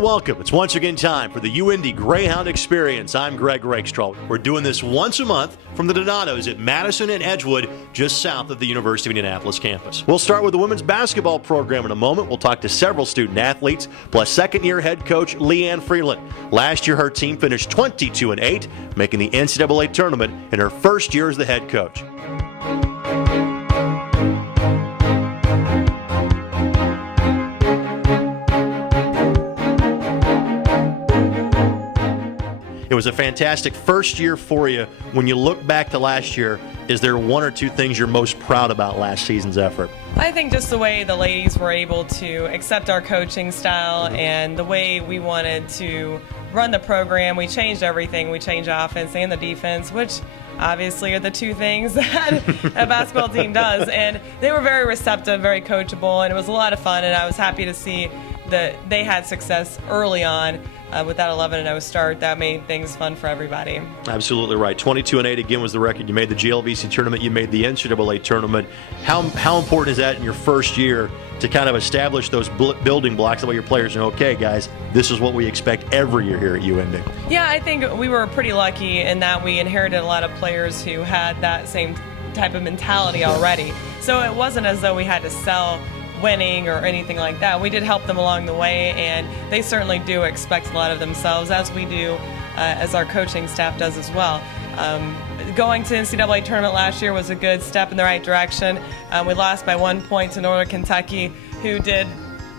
and welcome. It's once again time for the UIndy Greyhound Experience. I'm Greg Rakestraw. We're doing this once a month from the Donatos at Madison and Edgewood, just south of the University of Indianapolis campus. We'll start with the women's basketball program in a moment. We'll talk to several student athletes, plus second-year head coach Leanne Freeland. Last year, her team finished 22-8, making the NCAA tournament in her first year as the head coach. It was a fantastic first year for you. When you look back to last year, is there one or two things you're most proud about last season's effort? I think just the way the ladies were able to accept our coaching style and the way we wanted to run the program. We changed everything. We changed the offense and the defense, which obviously are the two things that a basketball team does. And they were very receptive, very coachable, and it was a lot of fun. And I was happy to see that they had success early on with that 11-0 start. That made things fun for everybody. Absolutely right. 22-8 again was the record. You made the GLVC tournament. You made the NCAA tournament. How important is that in your first year to kind of establish those building blocks? That way your players know, okay, guys, this is what we expect every year here at UIndy. Yeah, I think we were pretty lucky in that we inherited a lot of players who had that same type of mentality already. So it wasn't as though we had to sell winning or anything like that. We did help them along the way, and they certainly do expect a lot of themselves, as we do, as our coaching staff does as well. Going to NCAA tournament last year was a good step in the right direction. We lost by 1 point to Northern Kentucky, who did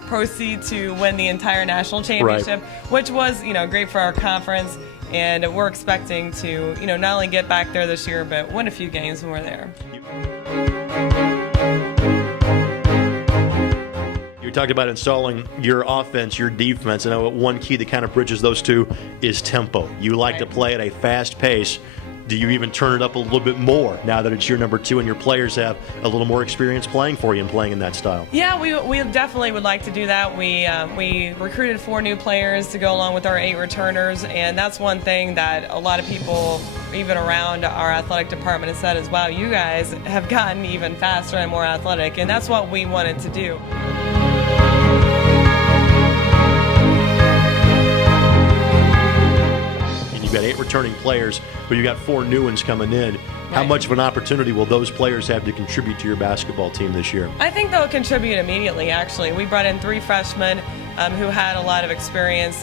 proceed to win the entire national championship, which was, great for our conference. And we're expecting to, not only get back there this year, but win a few games when we're there. You talked about installing your offense, your defense. I know one key that kind of bridges those two is tempo. You like to play at a fast pace. Do you even turn it up a little bit more now that it's year number 2 and your players have a little more experience playing for you and playing in that style? Yeah, we definitely would like to do that. We recruited 4 new players to go along with our 8 returners, and that's one thing that a lot of people, even around our athletic department, have said is, wow, you guys have gotten even faster and more athletic, and that's what we wanted to do. You've got 8 returning players, but you've got 4 new ones coming in. How much of an opportunity will those players have to contribute to your basketball team this year? I think they'll contribute immediately, actually. We brought in 3 freshmen who had a lot of experience,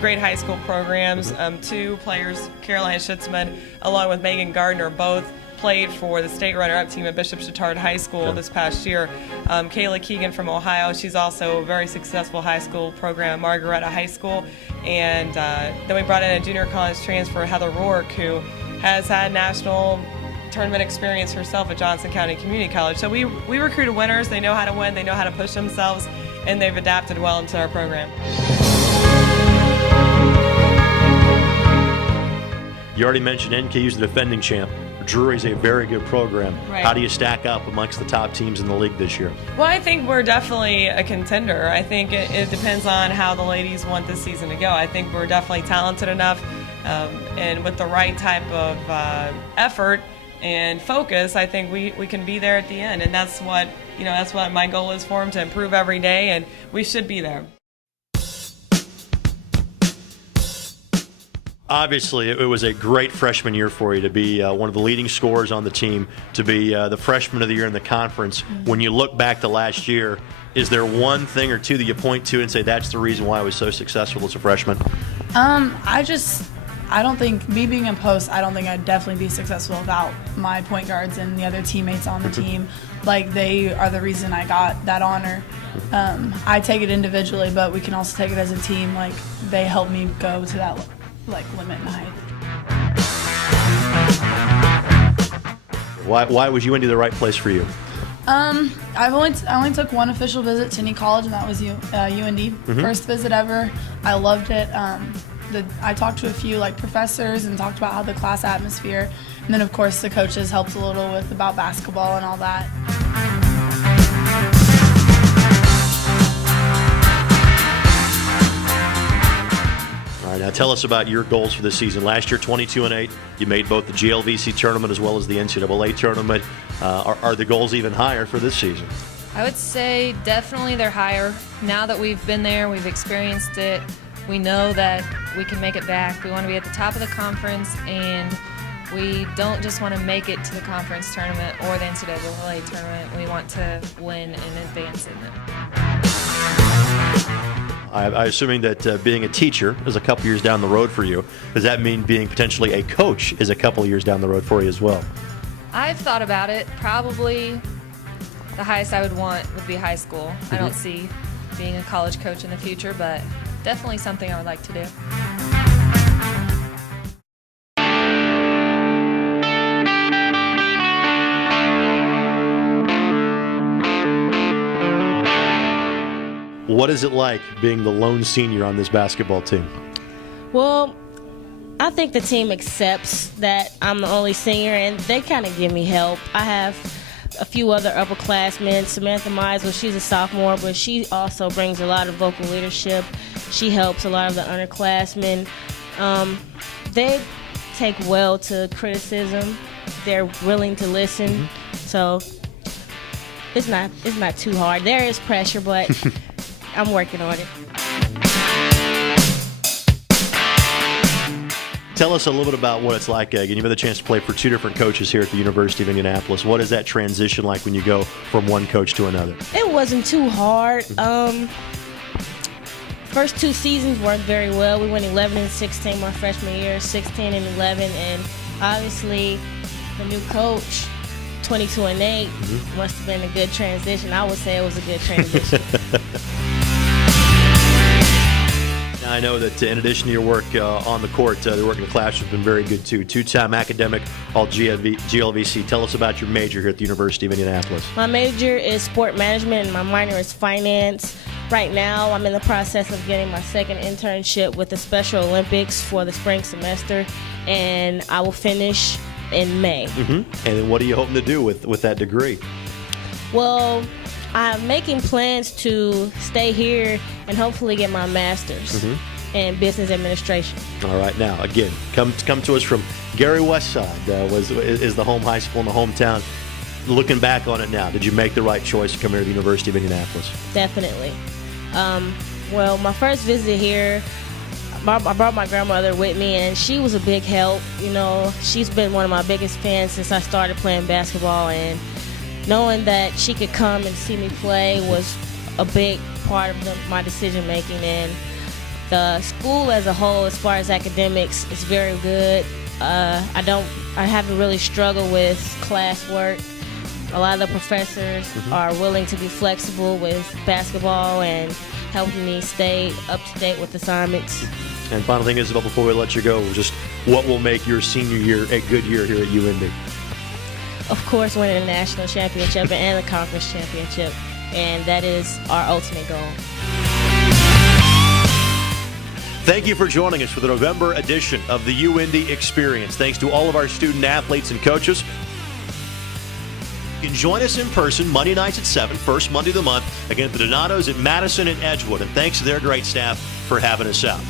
great high school programs. 2 players, Caroline Schitzman, along with Megan Gardner, both played for the state runner-up team at Bishop Chatard High School this past year. Kayla Keegan from Ohio, she's also a very successful high school program at Margaretta High School. And then we brought in a junior college transfer, Heather Rourke, who has had national tournament experience herself at Johnson County Community College. So we recruited winners. They know how to win, they know how to push themselves, and they've adapted well into our program. You already mentioned NKU's the defending champ. Drury's a very good program. Right. How do you stack up amongst the top teams in the league this year? Well, I think we're definitely a contender. I think it depends on how the ladies want this season to go. I think we're definitely talented enough, and with the right type of effort and focus, I think we can be there at the end. And that's what my goal is for them, to improve every day, and we should be there. Obviously, it was a great freshman year for you to be one of the leading scorers on the team, to be the freshman of the year in the conference. When you look back to last year, is there one thing or two that you point to and say that's the reason why I was so successful as a freshman? I don't think, me being in post, I don't think I'd definitely be successful without my point guards and the other teammates on the team. Like, they are the reason I got that honor. I take it individually, but we can also take it as a team. Like, they helped me go to that limit in height. Why was UIndy the right place for you? I only took one official visit to any college, and that was UIndy. First visit ever. I loved it. I talked to a few professors and talked about how the class atmosphere, and then of course the coaches helped a little with about basketball and all that. All right, now tell us about your goals for this season. Last year, 22-8. You made both the GLVC tournament as well as the NCAA tournament. Are the goals even higher for this season? I would say definitely they're higher. Now that we've been there, we've experienced it, we know that we can make it back. We want to be at the top of the conference, and we don't just want to make it to the conference tournament or the NCAA tournament. We want to win and advance in it. I'm assuming that being a teacher is a couple years down the road for you. Does that mean being potentially a coach is a couple years down the road for you as well? I've thought about it. Probably the highest I would want would be high school. I don't see being a college coach in the future, but definitely something I would like to do. What is it like being the lone senior on this basketball team? Well, I think the team accepts that I'm the only senior, and they kind of give me help. I have a few other upperclassmen. Samantha Mize, well, she's a sophomore, but she also brings a lot of vocal leadership. She helps a lot of the underclassmen. They take well to criticism. They're willing to listen. So it's not too hard. There is pressure, but I'm working on it. Tell us a little bit about what it's like. You've had the chance to play for two different coaches here at the University of Indianapolis. What is that transition like when you go from one coach to another? It wasn't too hard. First two seasons worked very well. We went 11-16 my freshman year, 16-11, and obviously the new coach, 22-8, must have been a good transition. I would say it was a good transition. I know that in addition to your work on the court, the work in the classroom has been very good too. Two-time academic, all GLVC. Tell us about your major here at the University of Indianapolis. My major is sport management and my minor is finance. Right now, I'm in the process of getting my second internship with the Special Olympics for the spring semester, and I will finish in May. And what are you hoping to do with that degree? Well, I'm making plans to stay here and hopefully get my master's in business administration. All right, now again, come to us from Gary Westside. Is the home high school in the hometown. Looking back on it now, did you make the right choice to come here to the University of Indianapolis? Definitely. Well, my first visit here, I brought my grandmother with me, and she was a big help. You know, she's been one of my biggest fans since I started playing basketball, and knowing that she could come and see me play was a big part of my decision making. And the school as a whole, as far as academics, is very good. I haven't really struggled with classwork. A lot of the professors are willing to be flexible with basketball and helping me stay up to date with assignments. And final thing, Isabel, before we let you go, just what will make your senior year a good year here at UIndy? Of course, winning the national championship and the conference championship, and that is our ultimate goal. Thank you for joining us for the November edition of the UIndy Experience. Thanks to all of our student athletes and coaches. You can join us in person Monday nights at 7, first Monday of the month, again at the Donatos at Madison and Edgewood. And thanks to their great staff for having us out.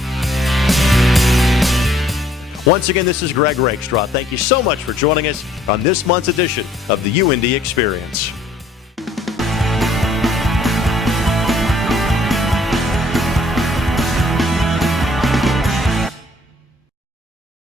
Once again, this is Greg Rakestraw. Thank you so much for joining us on this month's edition of the UIndy Experience.